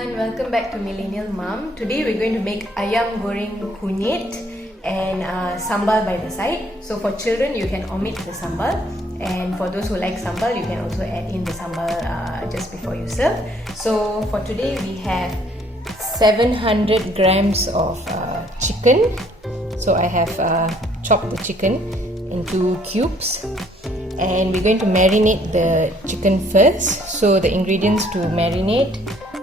everyone, welcome back to Millennial Mom. Today we're going to make Ayam Goreng Kunyit and sambal by the side. So for children you can omit the sambal, and for those who like sambal you can also add in the sambal just before you serve. So for today we have 700 grams of chicken. So I have chopped the chicken into cubes. And we're going to marinate the chicken first. So the ingredients to marinate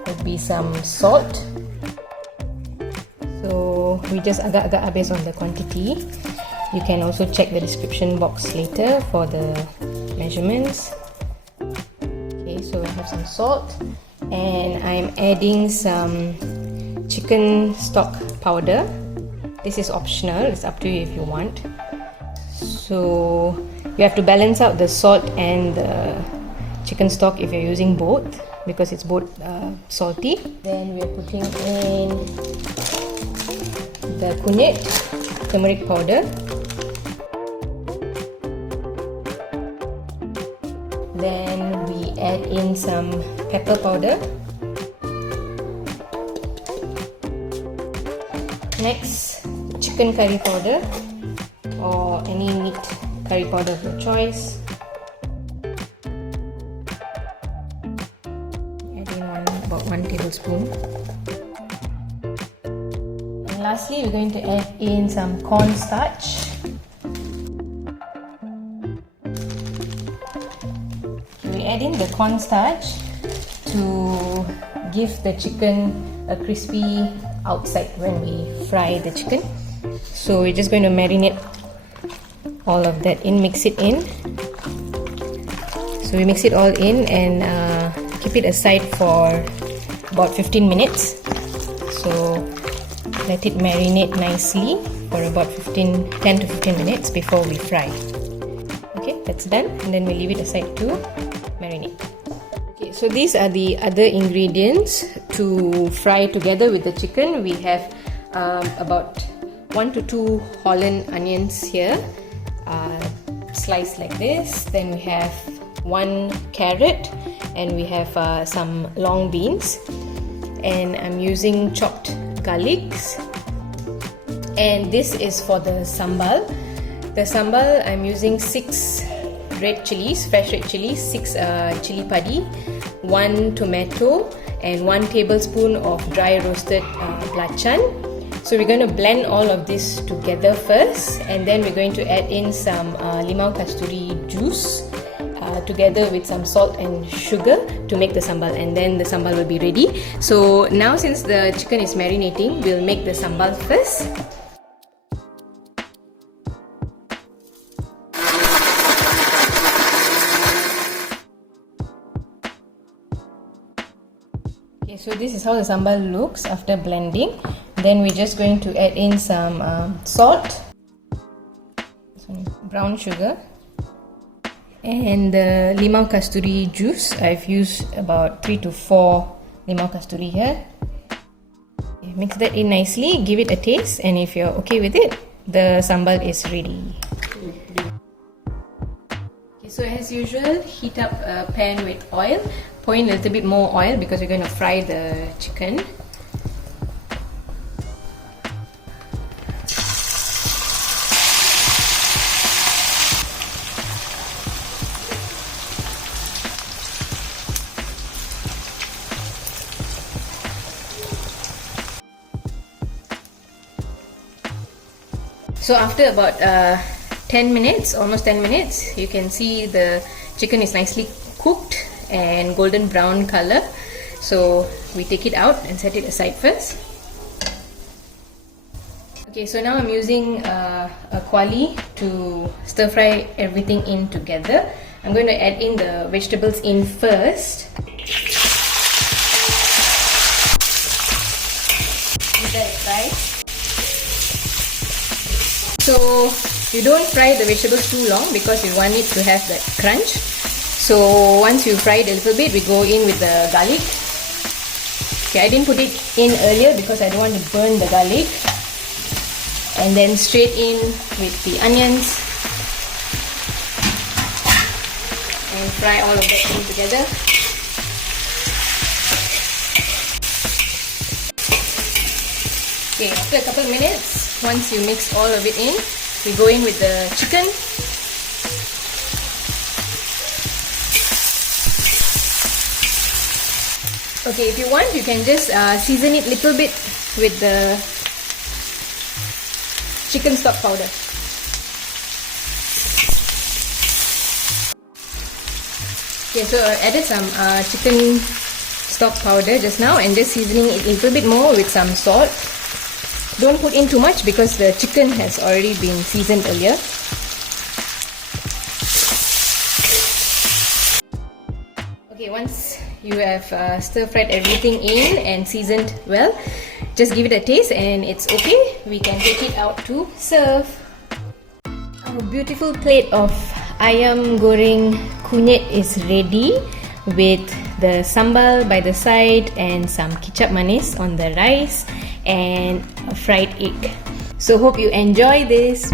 would be some salt. So we just agak-agak habis on the quantity. You can also check the description box later for the measurements. Okay, so I have some salt, and I'm adding some chicken stock powder. This is optional, it's up to you if you want. So you have to balance out the salt and the chicken stock if you're using both, because it's both salty. Then we're putting in the kunyit, turmeric powder. Then we add in some pepper powder. Next, chicken curry powder or any meat curry powder of your choice. Add in about 1 tablespoon. And lastly, we're going to add in some cornstarch. We add in the cornstarch to give the chicken a crispy outside when we fry the chicken. So we're just going to marinate all of that in, mix it in. So we mix it all in and keep it aside for about 15 minutes. So let it marinate nicely for about 10 to 15 minutes before we fry. Okay, that's done, and then we leave it aside to marinate. Okay, so these are the other ingredients to fry together with the chicken. We have about 1 to 2 Holland onions here, sliced like this. Then we have 1 carrot, and we have some long beans, and I'm using chopped garlics. And this is for the sambal. The sambal, I'm using 6 red chillies, fresh red chillies, 6 chili padi, 1 tomato, and 1 tablespoon of dry roasted belacan. So we're going to blend all of this together first, and then we're going to add in some limau kasturi juice together with some salt and sugar to make the sambal, and then the sambal will be ready. So now, since the chicken is marinating, we'll make the sambal first. Okay, so this is how the sambal looks after blending. Then we're just going to add in some salt, some brown sugar, and the limau kasturi juice. I've used about 3 to 4 limau kasturi here. Okay, mix that in nicely, give it a taste, and if you're okay with it, the sambal is ready. Okay, so as usual, heat up a pan with oil. Pour in a little bit more oil because we're going to fry the chicken. So after about 10 minutes, almost 10 minutes, you can see the chicken is nicely cooked and golden brown color. So we take it out and set it aside first. Okay, so now I'm using a kuali to stir fry everything in together. I'm going to add in the vegetables in first. Give that a try. So you don't fry the vegetables too long because you want it to have that crunch. So once you fry it a little bit, we go in with the garlic. Okay, I didn't put it in earlier because I don't want to burn the garlic. And then straight in with the onions. And fry all of that in together. Okay, after a couple of minutes, once you mix all of it in, we go in with the chicken. Okay, if you want, you can just season it a little bit with the chicken stock powder. Okay, so I added some chicken stock powder just now and just seasoning it a little bit more with some salt. Don't put in too much because the chicken has already been seasoned earlier. Okay, once you have stir-fried everything in and seasoned well, just give it a taste and it's okay. We can take it out to serve. Our beautiful plate of Ayam Goreng Kunyit is ready with the sambal by the side and some kicap manis on the rice and a fried egg. So hope you enjoy this.